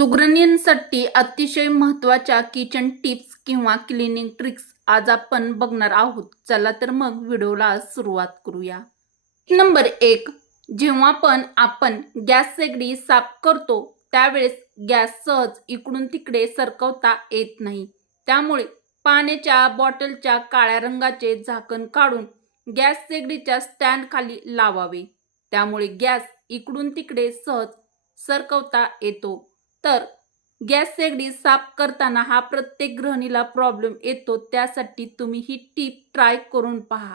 सुगरणींसाठी अतिशय महत्त्वाच्या kitchen tips किंवा क्लिनिंग ट्रिक्स आज आपण बघणार आहोत. चला तर मग व्हिडिओला सुरुवात करूया. नंबर एक जेव्हा पण आपण गॅस शेगडी साफ करतो त्यावेळेस गॅस सहज इकडून तिकडे सरकवता येत नाही. त्यामुळे पाण्याच्या बॉटलच्या काळ्या रंगाचे झाकण काढून गॅस शेगडीच्या स्टँड खाली लावावे. त्यामुळे गॅस इकडून तिकडे सहज सरकवता येतो. तर गॅस शेगडी साफ करताना हा प्रत्येक गृहिणीला प्रॉब्लेम येतो त्यासाठी तुम्ही ही टीप ट्राय करून पहा.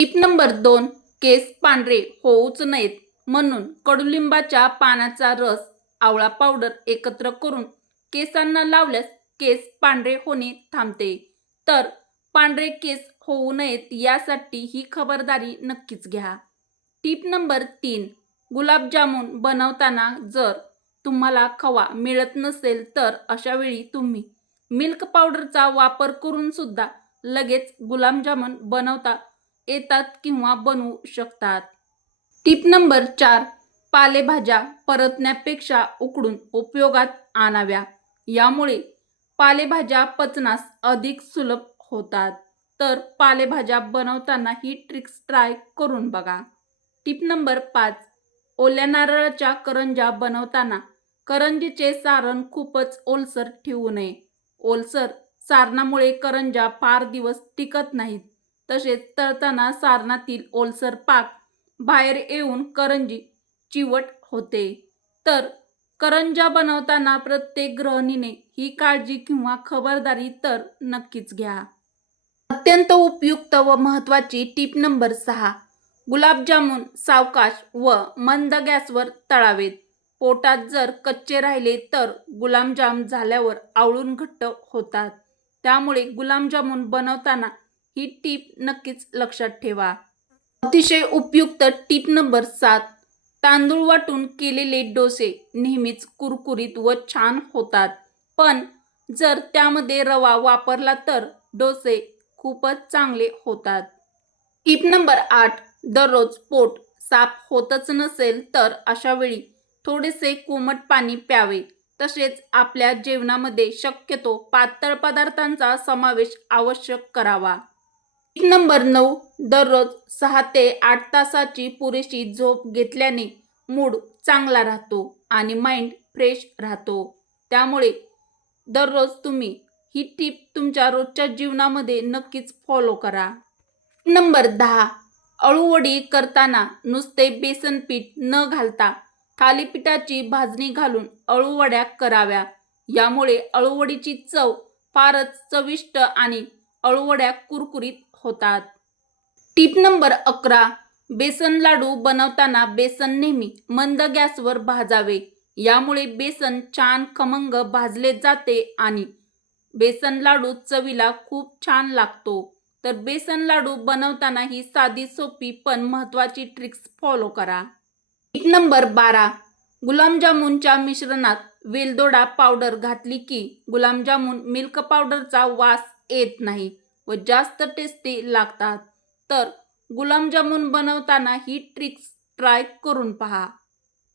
टीप नंबर दोन केस पांढरे होऊच नयेत. म्हणून कडुलिंबाच्या पानाचा रस आवळा पावडर एकत्र करून केसांना लावल्यास केस पांढरे होणे थांबते. तर पांढरे केस होऊ नयेत यासाठी ही खबरदारी नक्कीच घ्या. टीप नंबर तीन गुलाबजामुन बनवताना जर तुम्हाला खवा मिळत नसेल तर अशा वेळी तुम्ही मिल्क पावडरचा वापर करून सुद्धा लगेच गुलाबजामुन बनवता येतात किंवा बनवू शकतात. टीप नंबर चार पालेभाज्या परतण्यापेक्षा उकडून उपयोगात आणाव्या. यामुळे पालेभाज्या पचनास अधिक सुलभ होतात. तर पालेभाज्या बनवताना ही ट्रिक्स ट्राय करून बघा. टीप नंबर पाच ओल्या नारळाच्या करंजा बनवताना करंजीचे सारण खूपच ओलसर ठेवू नये. ओलसर सारणामुळे करंजा फार दिवस टिकत नाहीत. तसेच तळताना सारणातील ओलसर पाक बाहेर येऊन करंजी चिवट होते. तर करंजा बनवताना प्रत्येक गृहिणीने ही काळजी किंवा खबरदारी तर नक्कीच घ्या. अत्यंत उपयुक्त व महत्त्वाची टीप नंबर सहा. गुलाबजामुन सावकाश व मंद गॅसवर तळावेत. पोटात जर कच्चे राहिले तर गुलामजाम झाल्यावर आवळून घट्ट होतात. त्यामुळे गुलाबजामुन बनवताना ही टीप नक्कीच लक्षात ठेवा. अतिशय उपयुक्त टीप नंबर सात. तांदूळ वाटून केलेले डोसे नेहमीच कुरकुरीत व छान होतात. पण जर त्यामध्ये रवा वापरला तर डोसे खूपच चांगले होतात. टीप नंबर आठ. दररोज पोट साफ होतच नसेल तर अशा वेळी थोडेसे कोमट पाणी प्यावे. तसेच आपल्या जेवणामध्ये शक्यतो पातळ पदार्थांचा समावेश आवश्यक करावा. एक नंबर नऊ दररोज सहा ते आठ तासाची पुरेशी झोप घेतल्याने मूड चांगला राहतो आणि माइंड फ्रेश राहतो. त्यामुळे दररोज तुम्ही ही टीप तुमच्या रोजच्या जीवनामध्ये नक्कीच फॉलो करा. नंबर दहा अळूवडी करताना नुसते बेसन पीठ न घालता थालीपीठाची भाजणी घालून अळूवड्या कराव्या. यामुळे अळूवडीची चव फारच चविष्ट आणि अळूवड्या कुरकुरीत होतात. टीप नंबर अकरा. बेसन लाडू बनवताना बेसन नेहमी मंद गॅसवर भाजावे. यामुळे बेसन छान खमंग भाजले जाते आणि बेसन लाडू चवीला खूप छान लागतो. तर बेसन लाडू बनवताना ही साधी सोपी पण महत्त्वाची ट्रिक्स फॉलो करा. टीप नंबर बारा. गुलाबजामुनच्या मिश्रणात वेलदोडा पावडर घातली की गुलाबजामुन मिल्क पावडरचा वास येत नाही व जास्त टेस्टी लागतात. तर गुलाबजामुन बनवताना ही ट्रिक्स ट्राय करून पहा.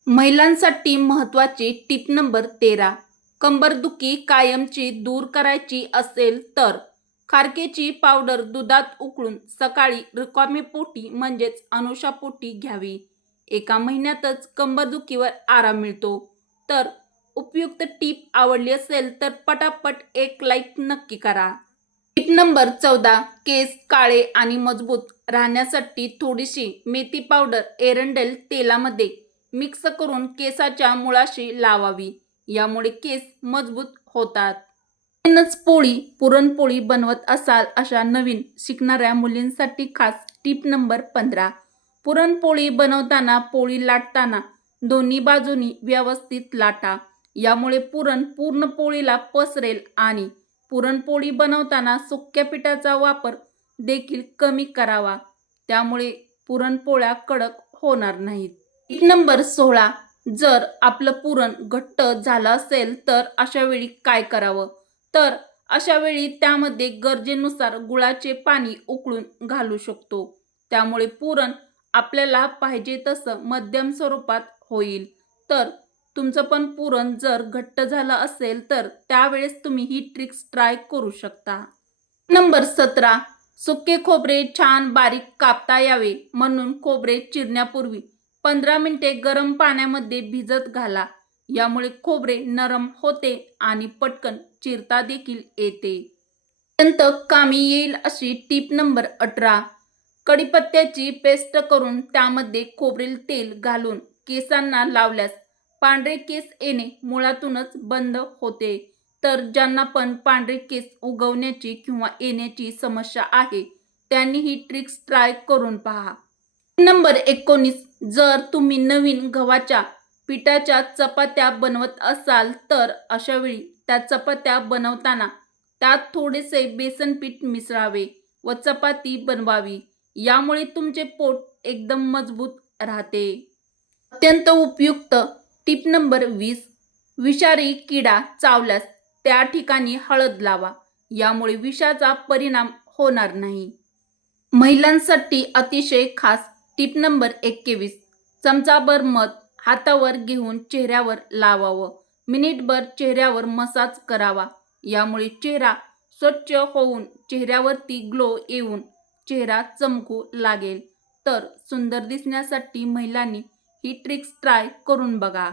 महिलांसाठी महत्त्वाची टीप नंबर तेरा. कंबरदुखी कायमची दूर करायची असेल तर खारकेची पावडर दुधात उकळून सकाळी रिकामी पोटी म्हणजेच अनुषापोटी घ्यावी. एका महिन्यातच कंबरदुखीवर आराम मिळतो. तर उपयुक्त टीप आवडली असेल तर पटापट एक लाईक नक्की करा. टीप नंबर चौदा केस काळे आणि मजबूत राहण्यासाठी थोडीशी मेथी पावडर एरंडेल तेलामध्ये मिक्स करून केसाच्या मुळाशी लावावी. यामुळे केस मजबूत होतात. पोळी पुरणपोळी बनवत असाल अशा नवीन शिकणाऱ्या मुलींसाठी खास टीप नंबर पंधरा. पुरणपोळी बनवताना पोळी लाटताना दोन्ही बाजूनी व्यवस्थित लाटा. यामुळे पुरण पूर्ण पोळीला पसरेल आणि पुरणपोळी बनवताना सुक्या पिठाचा वापर देखील कमी करावा. त्यामुळे पुरणपोळ्या कडक होणार नाहीत. एक नंबर सोळा जर आपलं पुरण घट्ट झालं असेल तर अशा वेळी काय करावं? तर अशा वेळी त्यामध्ये गरजेनुसार गुळाचे पाणी उकळून घालू शकतो. त्यामुळे पुरण आपल्याला पाहिजे तसं मध्यम स्वरूपात होईल. तर तुमचं पण पुरण जर घट्ट झालं असेल तर त्यावेळेस तुम्ही ही ट्रिक्स ट्राय करू शकता. नंबर सतरा. सुके खोबरे छान बारीक कापता यावे म्हणून खोबरे चिरण्यापूर्वी पंधरा मिनिटे गरम पाण्यामध्ये भिजत घाला. यामुळे खोबरे नरम होते आणि पटकन चिरता देखील येते. अत्यंत कामी येईल अशी टीप नंबर अठरा. कढीपत्त्याची पेस्ट करून त्यामध्ये खोबरेल तेल घालून केसांना लावल्यास पांढरे केस येणे मुळातूनच बंद होते. तर ज्यांना पण पांढरे केस उगवण्याची किंवा येण्याची समस्या आहे त्यांनी ही ट्रिक्स ट्राय करून पहा. नंबर एकोणीस जर तुम्ही नवीन गव्हाच्या पिठाच्या चपात्या बनवत असाल तर अशा वेळी त्या चपात्या बनवताना त्यात थोडेसे बेसन पीठ मिसळावे व चपाती बनवावी. यामुळे तुमचे पोट एकदम मजबूत राहते. अत्यंत उपयुक्त टिप नंबर वीस विषारी किडा चावल्यास त्या ठिकाणी हळद लावा. यामुळे विषाचा परिणाम होणार नाही. महिलांसाठी अतिशय खास टिप नंबर एक्केवीस चमचाभर मध हातावर घेऊन चेहऱ्यावर लावावं. मिनिटभर चेहऱ्यावर मसाज करावा. यामुळे चेहरा स्वच्छ होऊन चेहऱ्यावरती ग्लो येऊन चेहरा चमकू लागेल. तर सुंदर दिसण्यासाठी महिलांनी ही ट्रिक्स ट्राय करून बघा.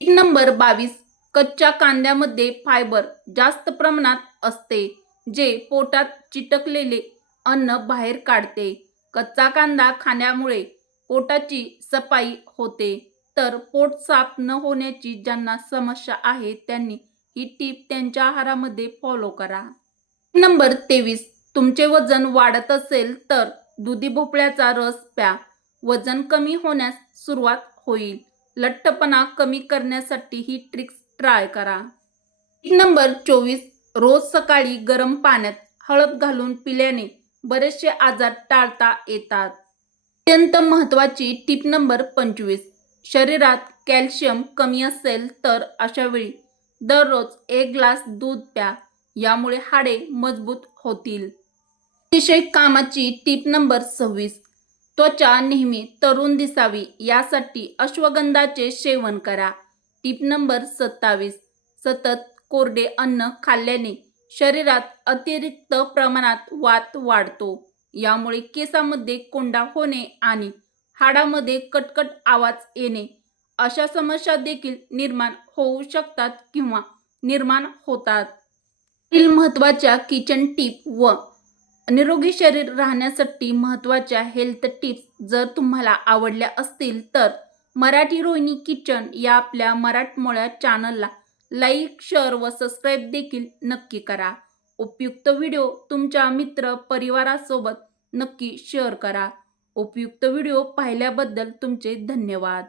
एक नंबर बावीस. कच्च्या कांद्यामध्ये फायबर जास्त प्रमाणात असते जे पोटात चिटकलेले अन्न बाहेर काढते. कच्चा कांदा खाण्यामुळे पोटाची सफाई होते. तर पोट साफ न होण्याची ज्यांना समस्या आहे त्यांनी ही टीप त्यांच्या आहारामध्ये फॉलो करा. नंबर तेवीस. तुमचे वजन वाढत असेल तर दुधी भोपळ्याचा रस प्या. वजन कमी होण्यास सुरुवात होईल. लठ्ठपणा कमी करण्यासाठी ही ट्रिक्स ट्राय करा. नंबर चोवीस. रोज सकाळी गरम पाण्यात हळद घालून पिल्याने बरेचसे आजार टाळता येतात. अत्यंत महत्त्वाची टिप नंबर पंचवीस. शरीरात कॅल्शियम कमी असेल तर अशा वेळी दररोज एक ग्लास दूध प्या. यामुळे हाडे मजबूत होतील. अतिशय कामाची टीप नंबर सव्वीस. त्वचा नेहमी तरुण दिसावी यासाठी अश्वगंधाचे सेवन करा. टीप नंबर सत्तावीस. सतत कोरडे अन्न खाल्ल्याने शरीरात अतिरिक्त प्रमाणात वात वाढतो. यामुळे केसामध्ये कोंडा होणे आणि हाडामध्ये कटकट आवाज येणे अशा समस्या देखील निर्माण होऊ शकतात किंवा निर्माण होतात. महत्त्वाच्या महत्त्वाच्या किचन टीप व निरोगी शरीर राहण्यासाठी महत्त्वाच्या हेल्थ टिप्स जर तुम्हाला आवडल्या असतील तर मराठी रोहिणी किचन या आपल्या मराठमोळ्या चॅनलला लाईक शेअर व सबस्क्राईब देखील नक्की करा. उपयुक्त व्हिडिओ तुमच्या मित्र परिवारासोबत नक्की शेअर करा. उपयुक्त व्हिडिओ पाहिल्याबद्दल तुमचे धन्यवाद.